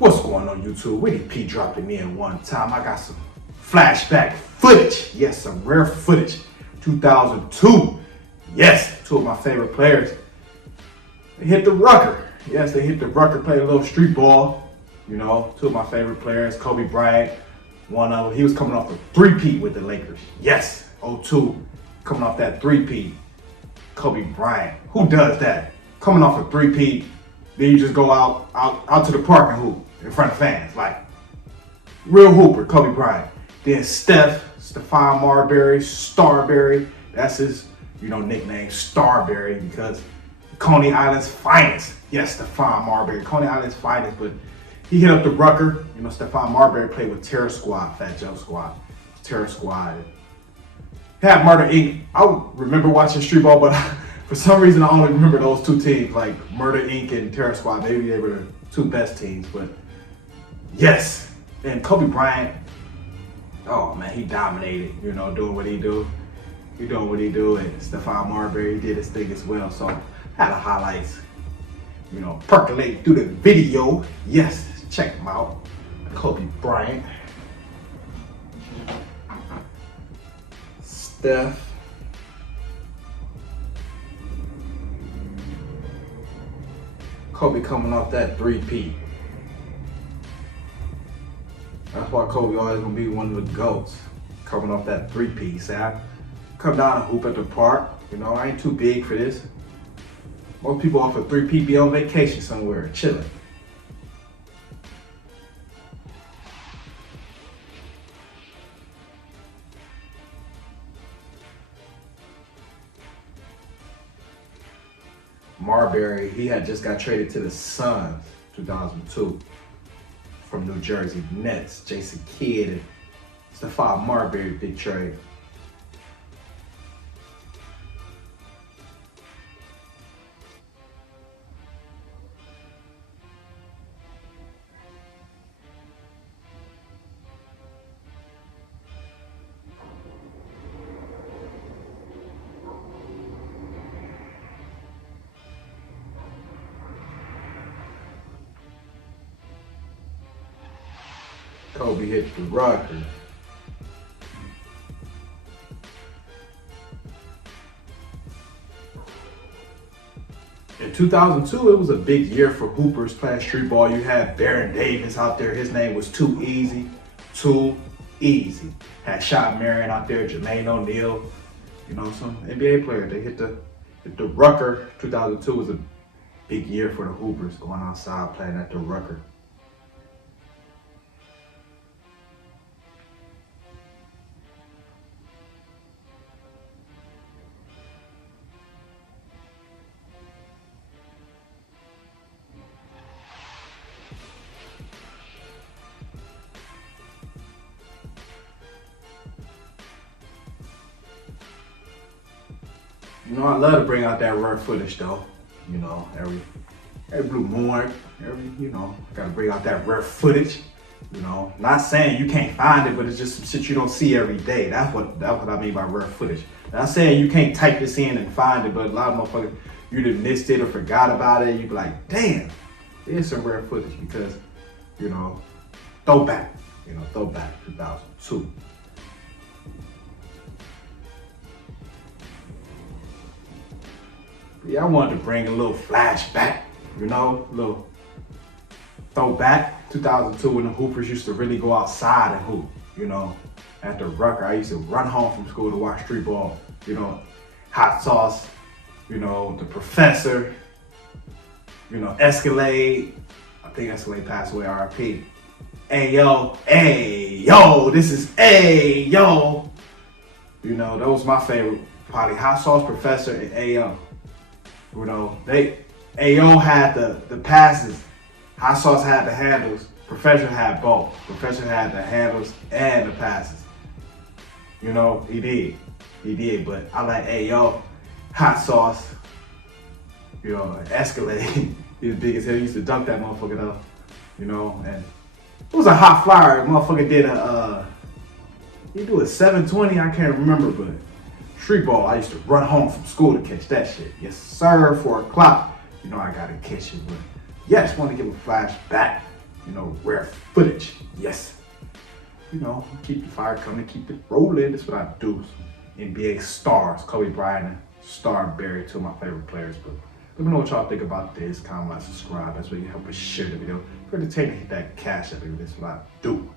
What's going on YouTube? Witty P dropping in one time. I got some flashback footage. Yes, some rare footage. 2002. Yes, two of my favorite players. They hit the Rucker. Yes, they hit the Rucker, played a little street ball. You know, two of my favorite players. Kobe Bryant, one of them. He was coming off a three-peat with the Lakers. Yes, 02, coming off that three-peat. Kobe Bryant. Who does that? Coming off a three-peat, then you just go out to the park and hoop in front of fans. Like, real hooper, Kobe Bryant. Then Stephon Marbury, Starberry. That's his, nickname, Starberry, because Coney Island's finest. Yes, Stephon Marbury, Coney Island's finest, but he hit up the Rucker. Stephon Marbury played with Terror Squad, Fat Joe Squad, Terror Squad. Had Murder Inc. I remember watching Streetball, but for some reason I only remember those two teams, like Murder Inc. and Terror Squad. Maybe they were the two best teams, but yes. And Kobe Bryant, oh man, he dominated, doing what he do. He doing what he do, and Stephon Marbury did his thing as well. So had the highlights, percolate through the video. Yes, check them out. Kobe Bryant. Steph. Kobe coming off that three-peat. That's why Kobe always gonna be one of the GOATs. Coming off that three-peat. Say, I come down and hoop at the park. I ain't too big for this. Most people off a three-peat be on vacation somewhere, chilling. Marbury, he had just got traded to the Suns, 2002, from New Jersey Nets. Jason Kidd and Stephon Marbury, big trade. Kobe hit the Rucker. In 2002, it was a big year for hoopers playing street ball. You had Baron Davis out there. His name was Too Easy. Too Easy. Had Shot Marion out there, Jermaine O'Neal. Some NBA players. They hit the Rucker. 2002 was a big year for the hoopers going outside playing at the Rucker. I love to bring out that rare footage though. Every blue moon, gotta bring out that rare footage. Not saying you can't find it, but it's just some shit you don't see every day. That's what I mean by rare footage. Not saying you can't type this in and find it, but a lot of motherfuckers, you done missed it or forgot about it. You be like, damn, there's some rare footage because, throwback, throwback 2002. Yeah, I wanted to bring a little flashback, a little throwback. 2002 when the hoopers used to really go outside and hoop, at the Rucker. I used to run home from school to watch street ball, Hot Sauce, the Professor, Escalade. I think Escalade passed away, RIP. Ayo, this is Ayo. That was my favorite, probably Hot Sauce, Professor, and Ayo. Ayo had the passes, Hot Sauce had the handles, Professor had both. Professor had the handles and the passes. He did, but I like Ayo, Hot Sauce, Escalade. He was big as hell. He used to dunk that motherfucker though, and it was a hot flyer. Motherfucker did he do a 720, I can't remember, but street ball, I used to run home from school to catch that shit. Yes, sir, 4 o'clock. I gotta catch it. But yeah, I just want to give a flashback. You know, rare footage. Yes. You know, keep the fire coming, keep it rolling. That's what I do. NBA stars, Kobe Bryant and Marbury, two of my favorite players. But let me know what y'all think about this. Comment, like, subscribe. That's what you help us share the video. For entertaining, hit that cash up. That's what I do.